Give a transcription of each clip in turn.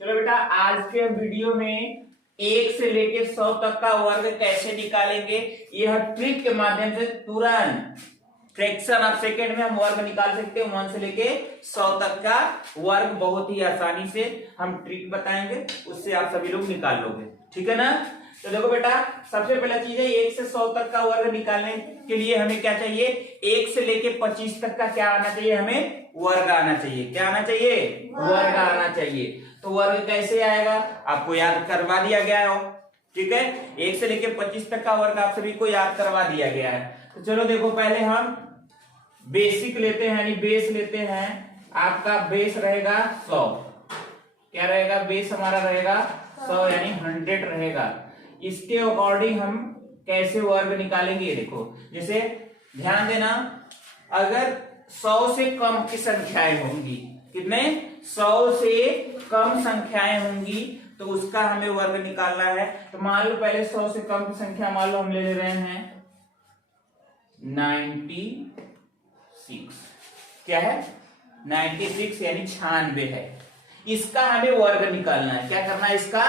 चलो बेटा, आज के वीडियो में 1 से लेके 100 तक का वर्ग कैसे निकालेंगे, यह ट्रिक के माध्यम से तुरंत फ्रैक्शन ऑफ सेकेंड में हम वर्ग निकाल सकते हैं। 1 से लेके 100 तक का वर्ग बहुत ही आसानी से हम ट्रिक बताएंगे, उससे आप सभी लोग निकाल लोगे। ठीक है ना। तो देखो बेटा, सबसे पहला चीज है 1 से 100 तक का वर्ग निकालने के लिए हमें क्या चाहिए, 1 से लेके 25 तक का क्या आना चाहिए, हमें वर्ग आना चाहिए। क्या आना चाहिए? वर्ग आना चाहिए। तो वर्ग कैसे आएगा, आपको याद करवा दिया गया हो। ठीक है, 1 से लेके 25 तक का वर्ग आप सभी को याद करवा दिया गया है। तो चलो देखो, पहले हम बेसिक लेते हैं, यानी बेस लेते हैं। आपका बेस रहेगा 100। क्या रहेगा? बेस हमारा रहेगा 100 यानी 100 रहेगा। इसके अकॉर्डिंग हम कैसे वर्ग निकालेंगे, ये देखो। जैसे ध्यान देना, अगर 100 से कम की संख्याएं होंगी, कितने? 100 से कम संख्याएं होंगी तो उसका हमें वर्ग निकालना है। तो मान लो पहले 100 से कम की संख्या मान लो हम ले रहे हैं 96। क्या है? 96 यानी 96 है। इसका हमें वर्ग निकालना है। क्या करना है? इसका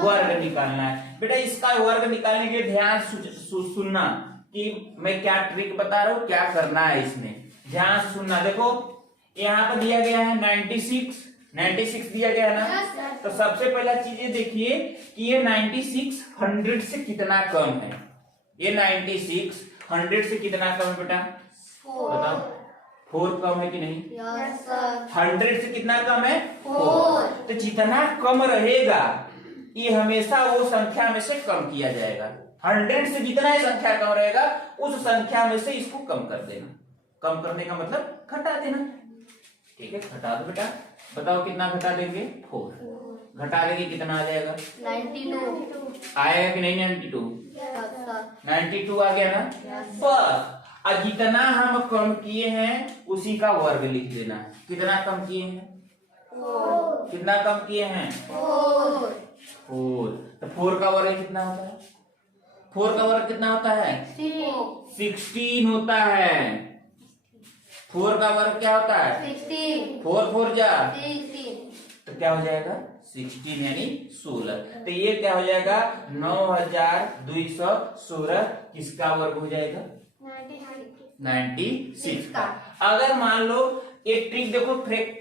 वर्ग निकालना है। बेटा, इसका वर्ग निकालने के लिए ध्यान सुनना कि मैं क्या ट्रिक बता रहा हूं, क्या करना है इसमें। ध्यान से सुनना। देखो, यहाँ पर दिया गया है 96 दिया गया है ना। तो सबसे पहला चीज ये देखिए कि ये 96 100 से कितना कम है। ये 96 100 से कितना कम है बेटा? बताओ। 4 कम है कि नहीं? 100 से कितना कम है? 4। तो जितना कम रहेगा ये हमेशा वो संख्या में से कम किया जाएगा। 100 से जितना ही संख्या कम रहेगा उस संख्या में से इसको कम कर देना। कम करने का मतलब घटा देना। ठीक है, घटा दो बेटा। बताओ कितना घटा देंगे? 4। घटा देंगे कितना आ जाएगा? 92 आएगा कि नहीं? 92 आ गया ना। बस, और जितना हम कम किए हैं उसी का वर्ग लिख देना है। कितना कम किए हैं? 4 कितना कम किए हैं? 4। तो 4 का वर्ग कितना होता है? 4 का वर्ग कितना होता है? 16 होता है। 4 का वर्ग क्या होता है? 16 4 4 जा 16 तो क्या हो जाएगा? 16 यानी 16। तो ये क्या हो जाएगा? 9216। किसका वर्ग हो जाएगा? 96 का। अगर मान लो एक ट्रिक देखो,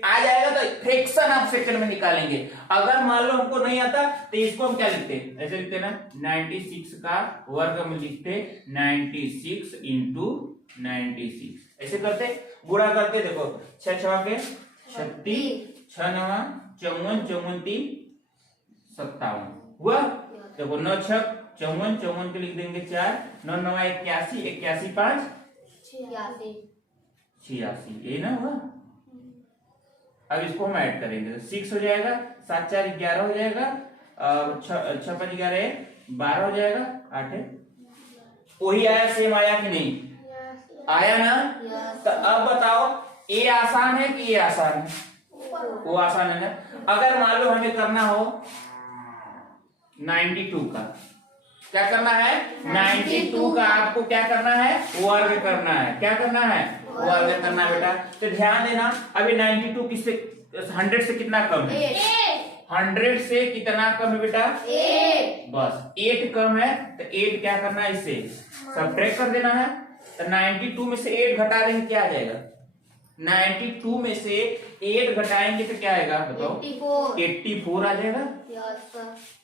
आ जाएगा तो फ्रैक्शन ऑफ सेकंड में निकालेंगे। अगर मान लो हमको नहीं आता तो इसको हम क्या लिखते हैं? ऐसे लिखते ना, 96 का वर्ग हम लिखते 96 इंटू 96। ऐसे करते, बुरा करते। देखो, 6 6 के 36, 6 9 54, 54 3 57 हुआ। देखो 9 6 54, 54 के लिख देंगे 4, 9 9 81, 81 5 86। ये ना हुआ। अब इसको हम ऐड करेंगे तो 6 हो जाएगा, 7 4 11 हो जाएगा, 6 5 11 12 हो जाएगा, 8 है। वही आया, सेम आया कि नहीं? आया ना। तो अब बताओ, ये आसान है कि ये आसान है? वो आसान है ना। अगर मान लो हमें करना हो 92 का, क्या करना है? 92 का आपको क्या करना है? वर्ग करना है। क्या करना है? वर्ग करना है बेटा। तो ध्यान देना, अभी 92 किससे, 100 से कितना कम है? 100 से कितना कम है बेटा? 8 बस 8 कम है। तो 8 क्या करना है? इससे सब्ट्रैक्ट कर देना है। तो 92 में से 8 घटा देंगे, क्या आ जाएगा? 92 में से 8 घटाएंगे तो क्या आएगा? बताओ। 84 आ जाएगा।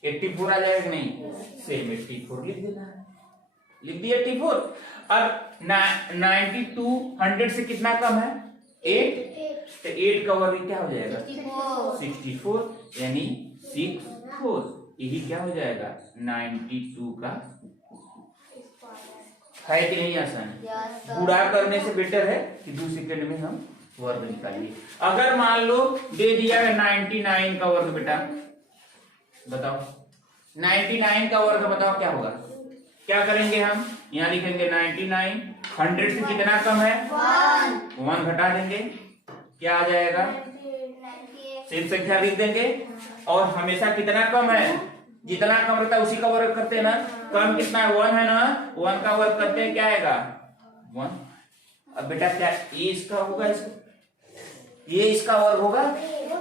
84 आ जाएगा कि नहीं? सेम 84 लिख देना है। लिख दिया 84। अब 92 100 से कितना कम है? 8। तो 8 का वर्ग क्या हो जाएगा? 64 यानी 64। यही क्या हो जाएगा? 92 का है कि नहीं? आसान है। गुणा करने से बेटर है कि 2 सेकंड में हम वर्ग निकालिए। अगर मान लो दे दिया है 99 का वर्ग बेटा, बताओ 99 का वर्ग बताओ क्या होगा? क्या करेंगे हम? यहाँ लिखेंगे 99, 100 से कितना कम है? 1 घटा देंगे, क्या आ जाएगा? सेम संख्या लिख देंगे। और हमेशा कितना कम है? जितना कम रहता है उसी का वर्ग करते हैं ना। कम कितना है? 1 है ना। 1 का वर्ग करते हैं, क्या आएगा? 1। अब बेटा क्या ये इसका होगा? ये इसका वर्ग होगा?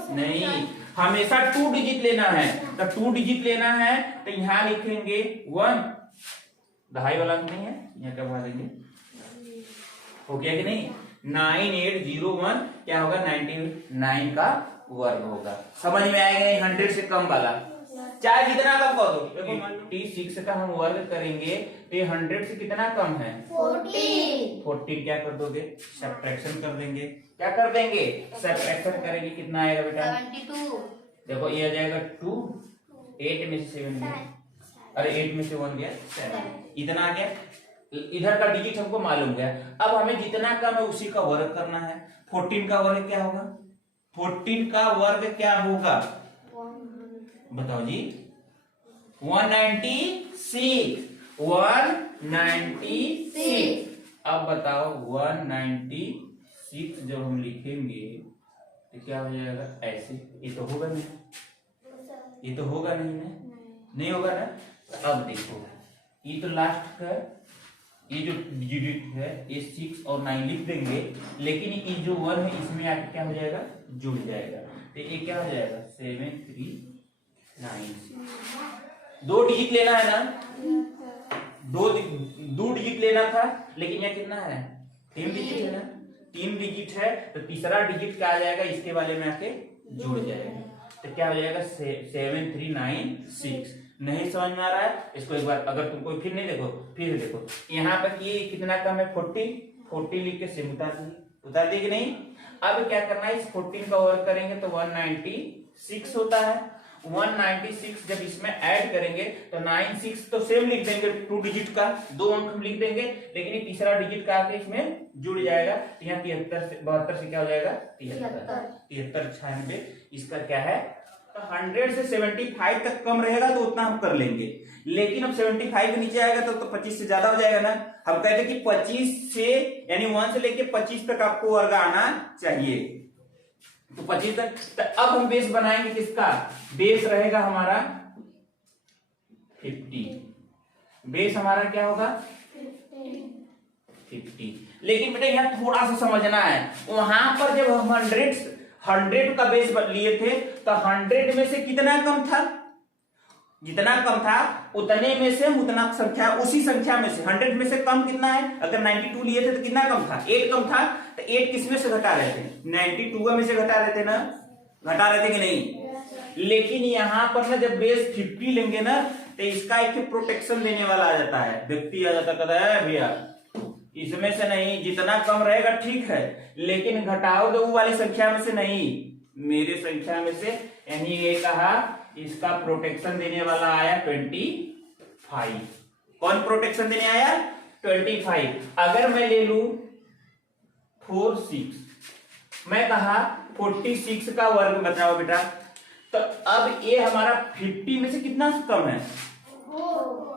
नहीं, हमेशा 2 डिजिट लेना है, तो 2 डिजिट लेना है तो यहाँ लिखेंगे 1, दहाई वाला नहीं है, यहाँ क्या बढ़ा देंगे, हो गया कि नहीं, 9801 क्या होगा, 99 का वर्ग होगा। समझ में आएगा 100 से कम वाला, चाहे जितना कम कर दो। देखो 86 का हम वर्ग करेंगे तो ये 100 से कितना कम है, 14 क्या कर दोगे, सब्ट्रैक्शन कर देंगे, क्या कर देंगे, सब्ट्रैक्शन करेंगे, कितना आएगा बेटा, 72। देखो ये आ जाएगा 2, 8 में से 7 गया, अरे 8 में से 1 गया 7, इतना आ गया। इधर का डिजिट हमको मालूम गया, अब हमें जितना कम है उसी का वर्ग करना है। 14 का वर्ग क्या होगा, 14 का वर्ग क्या होगा बताओ जी, 196, 196। अब बताओ 196 जब हम लिखेंगे तो क्या हो जाएगा, ऐसे, ये तो होगा नहीं, ये तो होगा नहीं ना, नहीं होगा ना। तो अब देखो ये तो लास्ट का, ये जो डिजिट है ये 6 और 9 लिख देंगे, लेकिन ये जो 1 है इसमें आके क्या हो जाएगा, जुड़ जाएगा, तो ये क्या हो जाएगा 739। 2 डिजिट लेना है ना, दो डिजिट लेना था, लेकिन यहाँ कितना है, 3 डिजिट है ना, 3 डिजिट है तो तीसरा डिजिट क्या आ जाएगा, इसके वाले में आके जुड़ जाएगा, तो क्या हो जाएगा 7396। नहीं समझ में आ रहा है, इसको एक बार अगर तुमको फिर नहीं देखो, फिर देखो यहाँ पर ये कितना कम है, 40 लिख के सिम उतार दी कि नहीं। अब क्या करना है, इस 14 का वर्ग करेंगे तो 196 होता है, 196 जब इसमें ऐड करेंगे तो 96 तो सेम लिख देंगे, 2 डिजिट का 2 अंक हम लिख देंगे, लेकिन ये तीसरा डिजिट का आके इसमें जुड़ जाएगा, तो यहाँ 73 से 72 से क्या हो जाएगा, 73 96, इसका क्या है, तो 100 से 75 तक कम रहेगा तो उतना हम कर लेंगे, लेकिन अब 75 के नीचे आएगा तो 25 से ज्यादा हो जाएगा ना। हम कहते हैं कि 25 से यानी 1 से लेके 25 तक आपको वर्ग आना चाहिए, तो 25 तक। तो अब हम बेस बनाएंगे, किसका बेस रहेगा हमारा 50, बेस हमारा क्या होगा 50। लेकिन बेटा यहाँ थोड़ा सा समझना है, वहां पर जब हम 100 का बेस लिए थे तो 100 में से कितना कम था, जितना कम था उतने में से उतना संख्या, उसी संख्या में से 100 में से कम कितना है, अगर 92 लिए थे तो कितना कम था, 8 कम था, तो 8 किसमें से घटा रहे थे, 92 में से घटा रहे थे ना, घटा रहे थे कि नहीं। लेकिन यहां पर ना जब बेस 50 लेंगे ना तो इसका एक प्रोटेक्शन देने वाला आ जाता है, व्यक्ति आ जाता, कहता है भैया इसमें से नहीं, जितना कम रहेगा ठीक है, लेकिन घटाओ तो वो वाली संख्या में से नहीं, मेरे संख्या में से, यानी ये कहा इसका प्रोटेक्शन देने वाला आया 25। कौन प्रोटेक्शन देने आया 25। अगर मैं ले लू 46, मैं कहा 46 का वर्ग बताओ बेटा, तो अब ये हमारा 50 में से कितना कम है,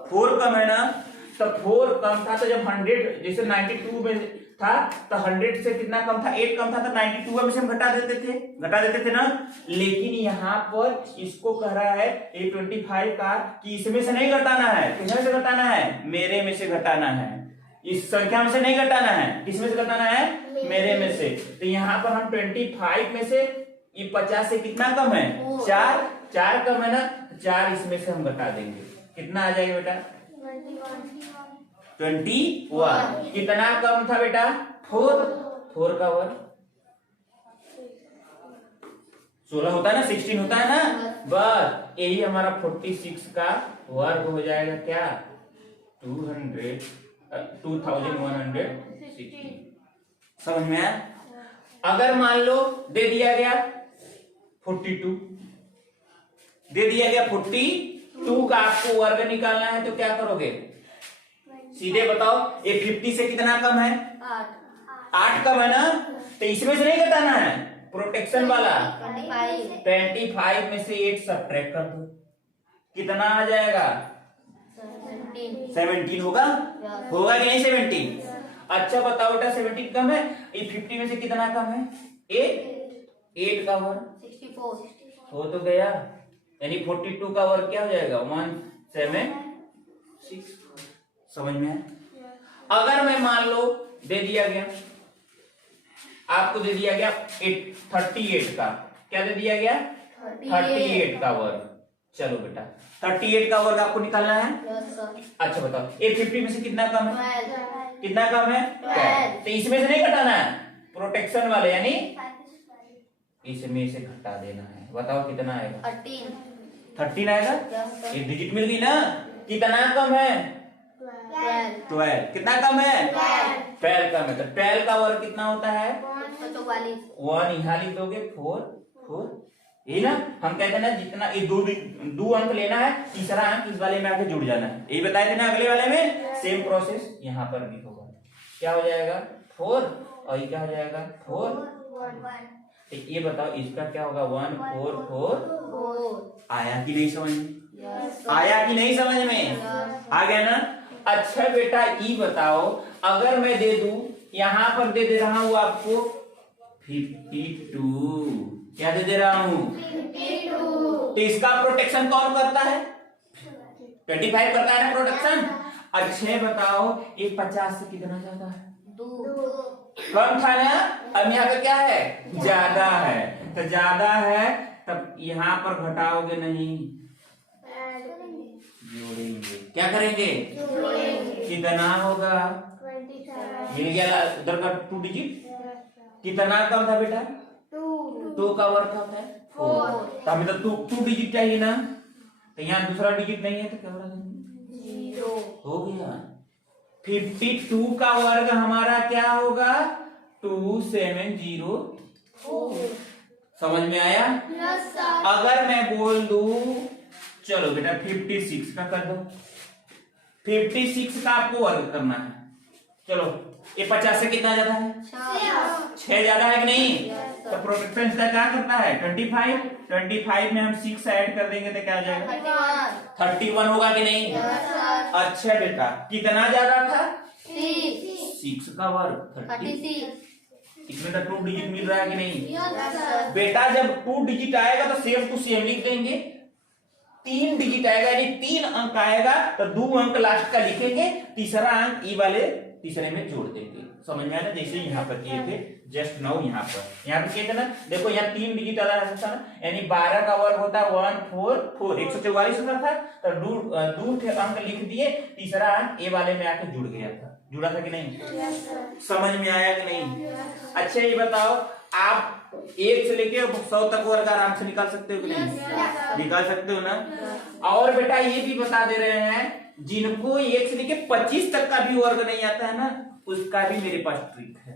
4 कम है ना, तो 4 कम था, तो जब 100 जैसे 92 में था तो 100 से कितना कम था, 8 कम था, तो 92 में से हम घटा देते थे ना। लेकिन यहाँ पर इसको कह रहा है 25 का कि इसमें से नहीं घटाना है, किसमें से घटाना है, मेरे में से घटाना है, इस संख्या में से नहीं घटाना है, किसमें से घटाना है, मेरे में से। तो यहाँ पर हम 25 में से ये 50 से कितना कम है, 4 कम है ना, 4 इसमें से हम घटा देंगे, कितना आ जाएगा बेटा 21। कितना कम था बेटा 4 का वर्ग 16 होता है ना, 16 होता है ना, बस यही हमारा 46 का वर्ग हो जाएगा क्या 2160। समझ में आया। अगर मान लो दे दिया गया 42, दे दिया गया 42 का आपको वर्ग निकालना है, तो क्या करोगे, सीधे बताओ, ये 50 से कितना कम है, 8 कम है ना, तो इसमें से नहीं घटाना है, प्रोटेक्शन वाला 25 में से 8 सब्ट्रैक्ट कर दो, कितना आ जाएगा 17 होगा कि नहीं 17। अच्छा बताओ बेटा 17 कम है, ये 50 में से कितना कम है, 8 का वर्ग 64 हो तो गया, यानी 42 का वर्ग क्या हो जाएगा 176। समझ में है। अगर मैं मान लो दे दिया गया, आपको दे दिया गया 38 का, क्या दे दिया गया 38 का वर्ग। चलो बेटा 38 का वर्ग आपको निकालना है। अच्छा बताओ ये 50 में से कितना कम है? कितना कम है? 12। तो इसमें से नहीं घटाना है, प्रोटेक्शन वाले यानी इसमें से घटा देना है। बताओ कितना आएगा? 13 आएगा। एक डिजिट मिल गई ना। कितना कम है? 12। कितना कम है? 12 कम है। तो 12 का वर्ग कितना होता है? 1 यहाँ लिख दोगे 4 ये ना हम कहते हैं ना जितना ये दो अंक लेना है, तीसरा अंक इस वाले में आके जुड़ जाना है। यही बताए थे ना अगले वाले में। सेम प्रोसेस यहाँ पर भी होगा। क्या हो जाएगा? 4 और ये क्या हो जाएगा? 4। तो ये बताओ इसका क्या होगा? 1 4 4 आया कि नहीं समझ में? आया कि नहीं समझ में? आ गया ना। अच्छा बेटा ये बताओ अगर मैं दे दूं यहां पर दे रहा हूं आपको 52, क्या दे रहा हूं? 52। तो इसका प्रोटेक्शन कौन करता है? 25 करता है ना प्रोटेक्शन। अच्छे बताओ ये 50 से कितना ज्यादा है? 2 कम था ना। अब यहाँ पे क्या है? ज्यादा है। तो ज्यादा है तब यहाँ पर घटाओगे नहीं, जोड़ेंगे। क्या करेंगे? कितना होगा? मिल गया उधर का 2 डिजिट। कितना कम था बेटा? 2 का वर्ग होता है 4। तो हमें तो 2 डिजिट चाहिए ना। तो यहाँ दूसरा डिजिट नहीं है तो क्या होगा? 0 हो गया। 52 का वर्ग हमारा क्या होगा? 270। समझ में आया? अगर मैं बोल दूं चलो बेटा 56 का कर दो। 56 का आपको वर्ग करना है। चलो ये 50 से कितना ज्यादा है? 6 ज्यादा है कि नहीं? तो प्रोटेक्शन क्या करता है? 25 में हम 6 ऐड कर देंगे तो क्या आ जाएगा? 31 होगा कि नहीं? अच्छा बेटा कितना ज्यादा था? 6 का वर्ग 36। इसमें तो 2 डिजिट मिल रहा है कि नहीं? बेटा जब 2 डिजिट आएगा तो सेम टू सेम लिख देंगे। 3 डिजिट आएगा यानी 3 अंक आएगा तो 2 अंक लास्ट का लिखेंगे, तीसरा अंक ई वाले तीसरे में जोड़ देंगे। समझ में आया? जैसे यहाँ पर किए थे जस्ट नाउ। यहाँ पर किए थे ना। देखो यहाँ 3 डिजिट आ रहा था ना, यानी 12 का वर्ग होता है 144 144 होता था। तो 2 अंक लिख दिए, तीसरा अंक ए वाले में आके जुड़ गया था। जुड़ा था कि नहीं? समझ में आया कि नहीं? अच्छा ये बताओ आप 1 से लेके 100 तक वर्ग आराम से निकाल सकते हो कि नहीं? निकाल सकते हो ना। और बेटा ये भी बता दे रहे हैं जिनको 1 से लेके 25 तक का भी वर्ग नहीं आता है ना, उसका भी मेरे पास ट्रिक है।